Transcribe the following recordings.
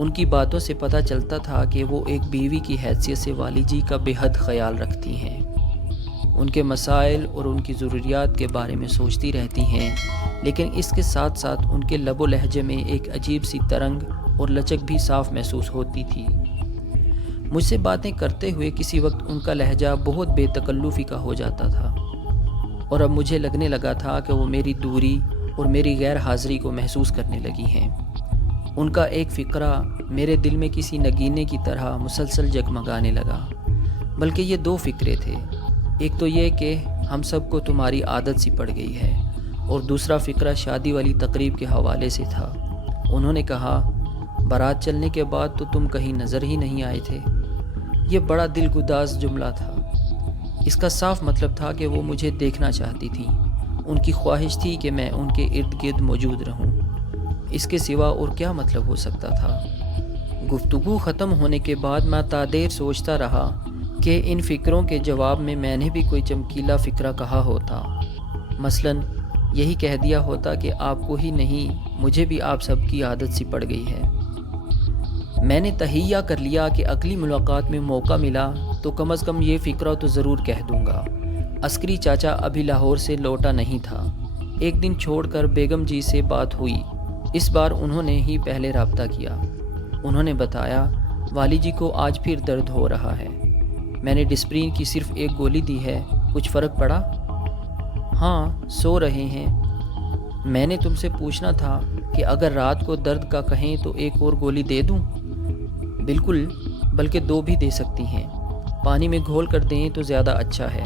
ان کی باتوں سے پتہ چلتا تھا کہ وہ ایک بیوی کی حیثیت سے والی جی کا بے حد خیال رکھتی ہیں، ان کے مسائل اور ان کی ضروریات کے بارے میں سوچتی رہتی ہیں، لیکن اس کے ساتھ ساتھ ان کے لب و لہجے میں ایک عجیب سی ترنگ اور لچک بھی صاف محسوس ہوتی تھی۔ مجھ سے باتیں کرتے ہوئے کسی وقت ان کا لہجہ بہت بے تکلفی کا ہو جاتا تھا، اور اب مجھے لگنے لگا تھا کہ وہ میری دوری اور میری غیر حاضری کو محسوس کرنے لگی ہیں۔ ان کا ایک فقرہ میرے دل میں کسی نگینے کی طرح مسلسل جگمگانے لگا، بلکہ یہ دو فقرے تھے، ایک تو یہ کہ ہم سب کو تمہاری عادت سی پڑ گئی ہے، اور دوسرا فقرہ شادی والی تقریب کے حوالے سے تھا۔ انہوں نے کہا، بارات چلنے کے بعد تو تم کہیں نظر ہی نہیں آئے تھے۔ یہ بڑا دل گداز جملہ تھا۔ اس کا صاف مطلب تھا کہ وہ مجھے دیکھنا چاہتی تھی، ان کی خواہش تھی کہ میں ان کے ارد گرد موجود رہوں۔ اس کے سوا اور کیا مطلب ہو سکتا تھا؟ گفتگو ختم ہونے کے بعد میں تادیر سوچتا رہا کہ ان فکروں کے جواب میں نے بھی کوئی چمکیلا فکرہ کہا ہوتا، مثلاً یہی کہہ دیا ہوتا کہ آپ کو ہی نہیں، مجھے بھی آپ سب کی عادت سی پڑ گئی ہے۔ میں نے تہیہ کر لیا کہ اگلی ملاقات میں موقع ملا تو کم از کم یہ فکرہ تو ضرور کہہ دوں گا۔ عسکری چاچا ابھی لاہور سے لوٹا نہیں تھا۔ ایک دن چھوڑ کر بیگم جی سے بات ہوئی، اس بار انہوں نے ہی پہلے رابطہ کیا۔ انہوں نے بتایا، والی جی کو آج پھر درد ہو رہا ہے، میں نے ڈسپرین کی صرف ایک گولی دی ہے، کچھ فرق پڑا؟ ہاں، سو رہے ہیں۔ میں نے تم سے پوچھنا تھا کہ اگر رات کو درد کا کہیں تو ایک اور گولی دے دوں؟ بالکل، بلکہ 2 بھی دے سکتی ہیں، پانی میں گھول کر دیں تو زیادہ اچھا ہے۔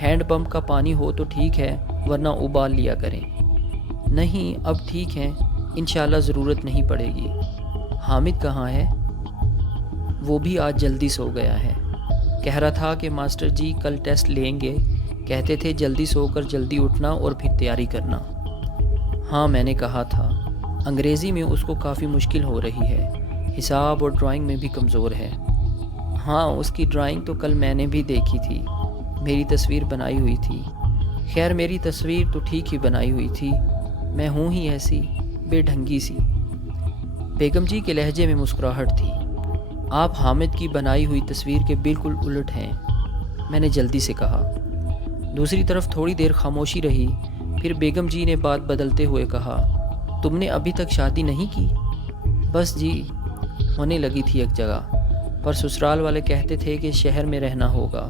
ہینڈ پمپ کا پانی ہو تو ٹھیک ہے، ورنہ ابال لیا کریں۔ نہیں، اب ٹھیک ہیں، انشاءاللہ ضرورت نہیں پڑے گی۔ حامد کہاں ہے؟ وہ بھی آج جلدی سو گیا ہے، کہہ رہا تھا کہ ماسٹر جی کل ٹیسٹ لیں گے، کہتے تھے جلدی سو کر جلدی اٹھنا اور پھر تیاری کرنا۔ ہاں، میں نے کہا تھا، انگریزی میں اس کو کافی مشکل ہو رہی ہے، حساب اور ڈرائنگ میں بھی کمزور ہے۔ ہاں، اس کی ڈرائنگ تو کل میں نے بھی دیکھی تھی، میری تصویر بنائی ہوئی تھی۔ خیر، میری تصویر تو ٹھیک ہی بنائی ہوئی تھی، میں ہوں ہی ایسی بے ڈھنگی سی۔ بیگم جی کے لہجے میں مسکراہٹ تھی۔ آپ حامد کی بنائی ہوئی تصویر کے بالکل الٹ ہیں، میں نے جلدی سے کہا۔ دوسری طرف تھوڑی دیر خاموشی رہی، پھر بیگم جی نے بات بدلتے ہوئے کہا، تم نے ابھی تک شادی نہیں کی؟ بس جی، ہونے لگی تھی ایک جگہ، پر سسرال والے کہتے تھے کہ شہر میں رہنا ہوگا،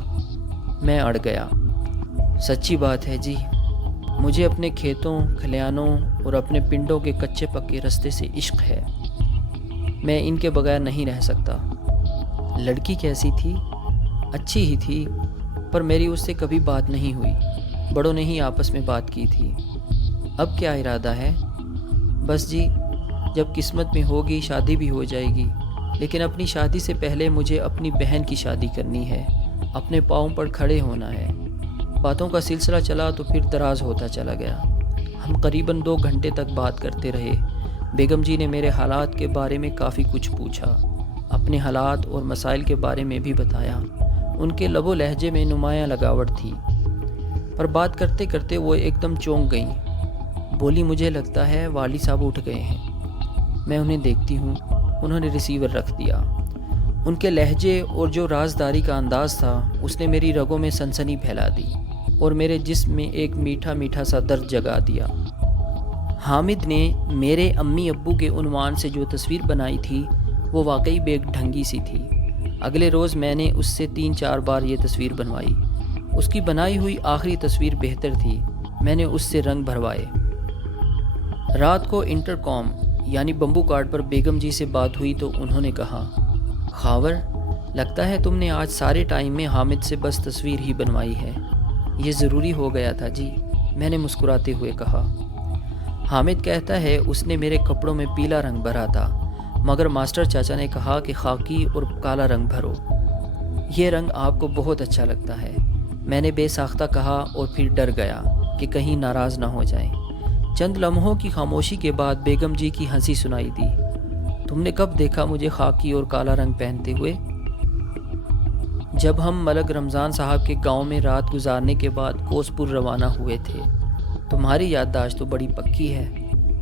میں اڑ گیا۔ سچی بات ہے جی، مجھے اپنے کھیتوں، کھلیانوں اور اپنے پنڈوں کے کچے پکے رستے سے عشق ہے، میں ان کے بغیر نہیں رہ سکتا۔ لڑکی کیسی تھی؟ اچھی ہی تھی، پر میری اس سے کبھی بات نہیں ہوئی، بڑوں نے ہی آپس میں بات کی تھی۔ اب کیا ارادہ ہے؟ بس جی، جب قسمت میں ہوگی شادی بھی ہو جائے گی، لیکن اپنی شادی سے پہلے مجھے اپنی بہن کی شادی کرنی ہے، اپنے پاؤں پر کھڑے ہونا ہے۔ باتوں کا سلسلہ چلا تو پھر دراز ہوتا چلا گیا۔ ہم قریباً 2 گھنٹے تک بات کرتے رہے۔ بیگم جی نے میرے حالات کے بارے میں کافی کچھ پوچھا، اپنے حالات اور مسائل کے بارے میں بھی بتایا۔ ان کے لب و لہجے میں نمایاں لگاوٹ تھی، پر بات کرتے کرتے وہ ایک دم چونک گئیں۔ بولی، مجھے لگتا ہے والی صاحب اٹھ گئے ہیں۔ میں انہیں دیکھتی ہوں، انہوں نے ریسیور رکھ دیا۔ ان کے لہجے اور جو رازداری کا انداز تھا، اس نے میری رگوں میں سنسنی پھیلا دی اور میرے جسم میں ایک میٹھا میٹھا سا درد جگا دیا۔ حامد نے میرے امی ابو کے عنوان سے جو تصویر بنائی تھی، وہ واقعی بے ڈھنگی سی تھی۔ اگلے روز میں نے اس سے 3-4 بار یہ تصویر بنوائی۔ اس کی بنائی ہوئی آخری تصویر بہتر تھی، میں نے اس سے رنگ بھروائے۔ رات کو انٹرکام یعنی بمبو کارڈ پر بیگم جی سے بات ہوئی تو انہوں نے کہا، خاور، لگتا ہے تم نے آج سارے ٹائم میں حامد سے بس تصویر ہی بنوائی ہے۔ یہ ضروری ہو گیا تھا جی، میں نے مسکراتے ہوئے کہا۔ حامد کہتا ہے اس نے میرے کپڑوں میں پیلا رنگ بھرا تھا، مگر ماسٹر چاچا نے کہا کہ خاکی اور کالا رنگ بھرو، یہ رنگ آپ کو بہت اچھا لگتا ہے۔ میں نے بے ساختہ کہا اور پھر ڈر گیا کہ کہیں ناراض نہ ہو جائیں۔ چند لمحوں کی خاموشی کے بعد بیگم جی کی ہنسی سنائی دی۔ تم نے کب دیکھا مجھے خاکی اور کالا رنگ پہنتے ہوئے؟ جب ہم ملک رمضان صاحب کے گاؤں میں رات گزارنے کے بعد کوسپور روانہ ہوئے تھے۔ تمہاری یادداشت تو بڑی پکی ہے،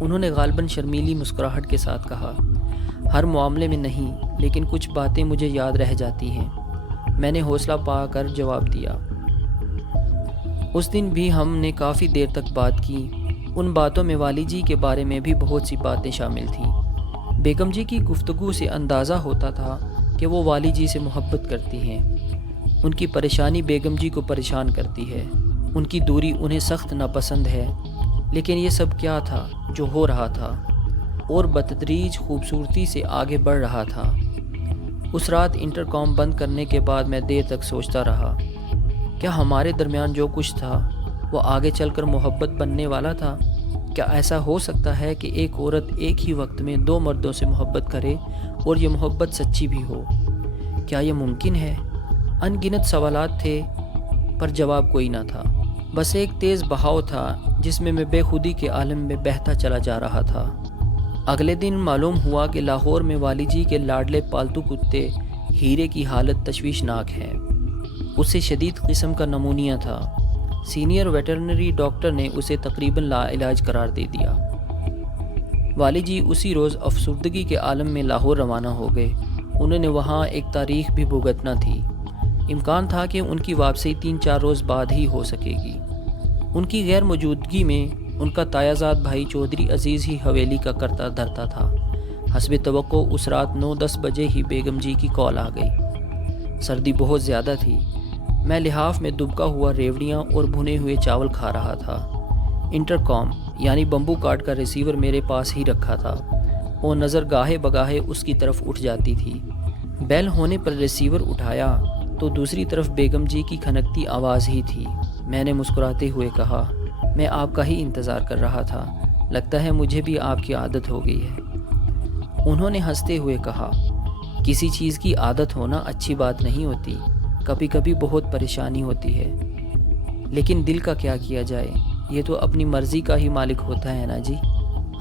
انہوں نے غالباً شرمیلی مسکراہٹ کے ساتھ کہا۔ ہر معاملے میں نہیں، لیکن کچھ باتیں مجھے یاد رہ جاتی ہیں۔ میں نے حوصلہ پا کر جواب دیا۔ اس دن بھی ہم نے کافی دیر تک بات کی۔ ان باتوں میں والی جی کے بارے میں بھی بہت سی باتیں شامل تھیں۔ بیگم جی کی گفتگو سے اندازہ ہوتا تھا کہ وہ والی جی سے محبت کرتی ہیں۔ ان کی پریشانی بیگم جی کو پریشان کرتی ہے، ان کی دوری انہیں سخت ناپسند ہے، لیکن یہ سب کیا تھا جو ہو رہا تھا اور بتدریج خوبصورتی سے آگے بڑھ رہا تھا۔ اس رات انٹرکام بند کرنے کے بعد میں دیر تک سوچتا رہا، کیا ہمارے درمیان جو کچھ تھا وہ آگے چل کر محبت بننے والا تھا؟ کیا ایسا ہو سکتا ہے کہ ایک عورت ایک ہی وقت میں 2 مردوں سے محبت کرے اور یہ محبت سچی بھی ہو؟ کیا یہ ممکن ہے؟ ان گنت سوالات تھے پر جواب کوئی نہ تھا۔ بس ایک تیز بہاؤ تھا جس میں بے خودی کے عالم میں بہتا چلا جا رہا تھا۔ اگلے دن معلوم ہوا کہ لاہور میں والی جی کے لاڈلے پالتو کتے ہیرے کی حالت تشویشناک ہے۔ اسے شدید قسم کا نمونیا تھا۔ سینئر ویٹرنری ڈاکٹر نے اسے تقریباً لا علاج قرار دے دیا۔ والی جی اسی روز افسردگی کے عالم میں لاہور روانہ ہو گئے۔ انہوں نے وہاں ایک تاریخ بھی بھگتنا تھی۔ امکان تھا کہ ان کی واپسی 3-4 روز بعد ہی ہو سکے گی۔ ان کی غیر موجودگی میں ان کا تایازاد بھائی چودھری عزیز ہی حویلی کا کرتا دھرتا تھا۔ حسب توقع اس رات 9-10 بجے ہی بیگم جی کی کال آ گئی۔ سردی بہت زیادہ تھی۔ میں لحاف میں دبکا ہوا ریوڑیاں اور بھنے ہوئے چاول کھا رہا تھا۔ انٹرکام یعنی بمبو کارڈ کا ریسیور میرے پاس ہی رکھا تھا اور نظر گاہے بگاہے اس کی طرف اٹھ جاتی تھی۔ بیل ہونے پر ریسیور اٹھایا تو دوسری طرف بیگم جی کی کھنکتی آواز ہی تھی۔ میں نے مسکراتے ہوئے کہا، میں آپ کا ہی انتظار کر رہا تھا، لگتا ہے مجھے بھی آپ کی عادت ہو گئی ہے۔ انہوں نے ہنستے ہوئے کہا، کسی چیز کی عادت ہونا اچھی بات نہیں ہوتی، کبھی کبھی بہت پریشانی ہوتی ہے، لیکن دل کا کیا کیا جائے، یہ تو اپنی مرضی کا ہی مالک ہوتا ہے نا جی۔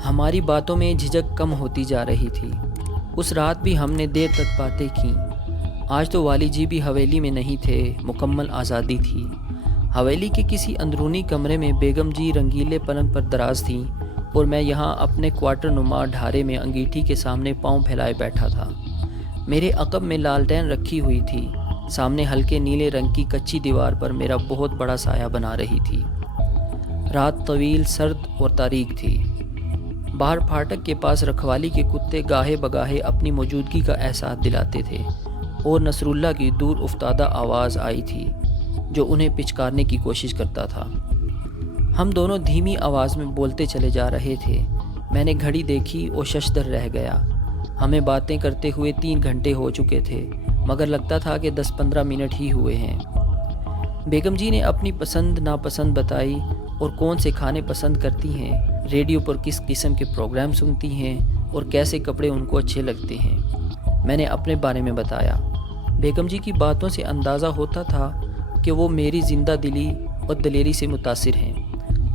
ہماری باتوں میں جھجک کم ہوتی جا رہی تھی۔ اس رات بھی ہم نے دیر تک باتیں کیں۔ آج تو والی جی بھی حویلی میں نہیں تھے، مکمل آزادی تھی۔ حویلی کے کسی اندرونی کمرے میں بیگم جی رنگیلے پلنگ پر دراز تھیں اور میں یہاں اپنے کوارٹر نما ڈھارے میں انگیٹھی کے سامنے پاؤں پھیلائے بیٹھا تھا۔ میرے عقب میں لالٹین رکھی ہوئی تھی، سامنے ہلکے نیلے رنگ کی کچی دیوار پر میرا بہت بڑا سایہ بنا رہی تھی۔ رات طویل، سرد اور تاریک تھی۔ باہر پھاٹک کے پاس رکھوالی کے کتے گاہے بگاہے اپنی موجودگی کا احساس دلاتے تھے اور نصر اللہ کی دور افتادہ آواز آئی تھی جو انہیں پچکارنے کی کوشش کرتا تھا۔ ہم دونوں دھیمی آواز میں بولتے چلے جا رہے تھے۔ میں نے گھڑی دیکھی اور ششدر رہ گیا۔ ہمیں باتیں کرتے ہوئے 3 گھنٹے ہو چکے تھے، مگر لگتا تھا کہ 10-15 منٹ ہی ہوئے ہیں۔ بیگم جی نے اپنی پسند ناپسند بتائی اور کون سے کھانے پسند کرتی ہیں، ریڈیو پر کس قسم کے پروگرام سنتی ہیں اور کیسے کپڑے ان کو اچھے لگتے ہیں۔ میں نے اپنے بارے میں بتایا۔ بیگم جی کی باتوں سے اندازہ ہوتا تھا کہ وہ میری زندہ دلی اور دلیری سے متاثر ہیں۔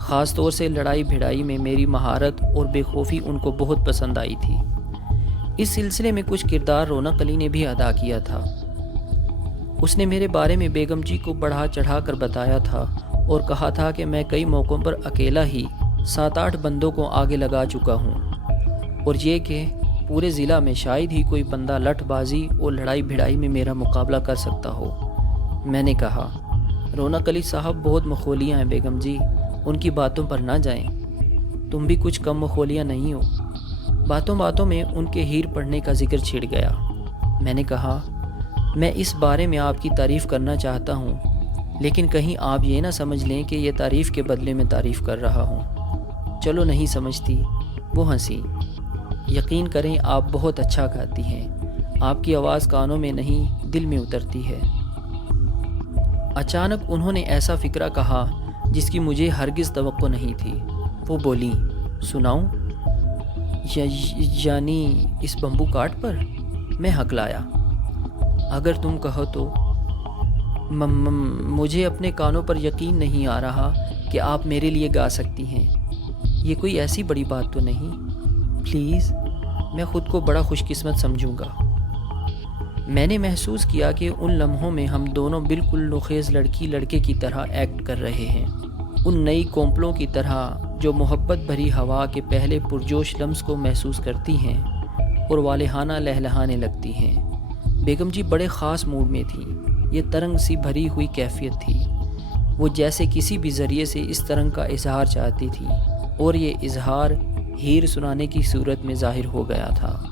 خاص طور سے لڑائی بھڑائی میں میری مہارت اور بے خوفی ان کو بہت پسند آئی تھی۔ اس سلسلے میں کچھ کردار رونق علی نے بھی ادا کیا تھا۔ اس نے میرے بارے میں بیگم جی کو بڑھا چڑھا کر بتایا تھا اور کہا تھا کہ میں کئی موقعوں پر اکیلا ہی 7-8 بندوں کو آگے لگا چکا ہوں، اور یہ کہ پورے ضلع میں شاید ہی کوئی بندہ لٹھ بازی اور لڑائی بھڑائی میں میرا مقابلہ کر سکتا ہو۔ میں نے کہا، رونق علی صاحب بہت مخولیاں ہیں بیگم جی، ان کی باتوں پر نہ جائیں، تم بھی کچھ کم مخولیاں نہیں ہو۔ باتوں باتوں میں ان کے ہیر پڑھنے کا ذکر چھڑ گیا۔ میں نے کہا، میں اس بارے میں آپ کی تعریف کرنا چاہتا ہوں، لیکن کہیں آپ یہ نہ سمجھ لیں کہ یہ تعریف کے بدلے میں تعریف کر رہا ہوں۔ چلو نہیں سمجھتی، وہ ہنسی۔ یقین کریں آپ بہت اچھا گاتی ہیں، آپ کی آواز کانوں میں نہیں دل میں اترتی ہے۔ اچانک انہوں نے ایسا فقرہ کہا جس کی مجھے ہرگز توقع نہیں تھی۔ وہ بولیں، سناؤں؟ یعنی اس بمبو کارڈ پر؟ میں ہکلایا، اگر تم کہو تو۔ مجھے اپنے کانوں پر یقین نہیں آ رہا کہ آپ میرے لیے گا سکتی ہیں، یہ کوئی ایسی بڑی بات تو نہیں؟ پلیز، میں خود کو بڑا خوش قسمت سمجھوں گا۔ میں نے محسوس کیا کہ ان لمحوں میں ہم دونوں بالکل نوخیز لڑکی لڑکے کی طرح ایکٹ کر رہے ہیں، ان نئی کومپلوں کی طرح جو محبت بھری ہوا کے پہلے پرجوش لمس کو محسوس کرتی ہیں اور والہانہ لہلہانے لگتی ہیں۔ بیگم جی بڑے خاص موڈ میں تھیں۔ یہ ترنگ سی بھری ہوئی کیفیت تھی۔ وہ جیسے کسی بھی ذریعے سے اس ترنگ کا اظہار چاہتی تھی، اور یہ اظہار ہیر سنانے کی صورت میں ظاہر ہو گیا تھا۔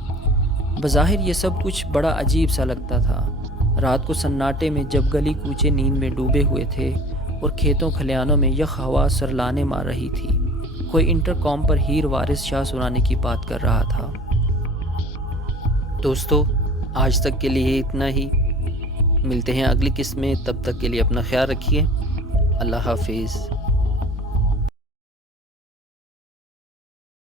بظاہر یہ سب کچھ بڑا عجیب سا لگتا تھا۔ رات کو سناٹے میں جب گلی کوچے نیند میں ڈوبے ہوئے تھے اور کھیتوں کھلیانوں میں یخ ہوا سرلانے مار رہی تھی، کوئی انٹر کام پر ہیر وارث شاہ سنانے کی بات کر رہا تھا۔ دوستو، آج تک کے لیے اتنا ہی۔ ملتے ہیں اگلی قسط میں، تب تک کے لیے اپنا خیال رکھیے۔ اللہ حافظ۔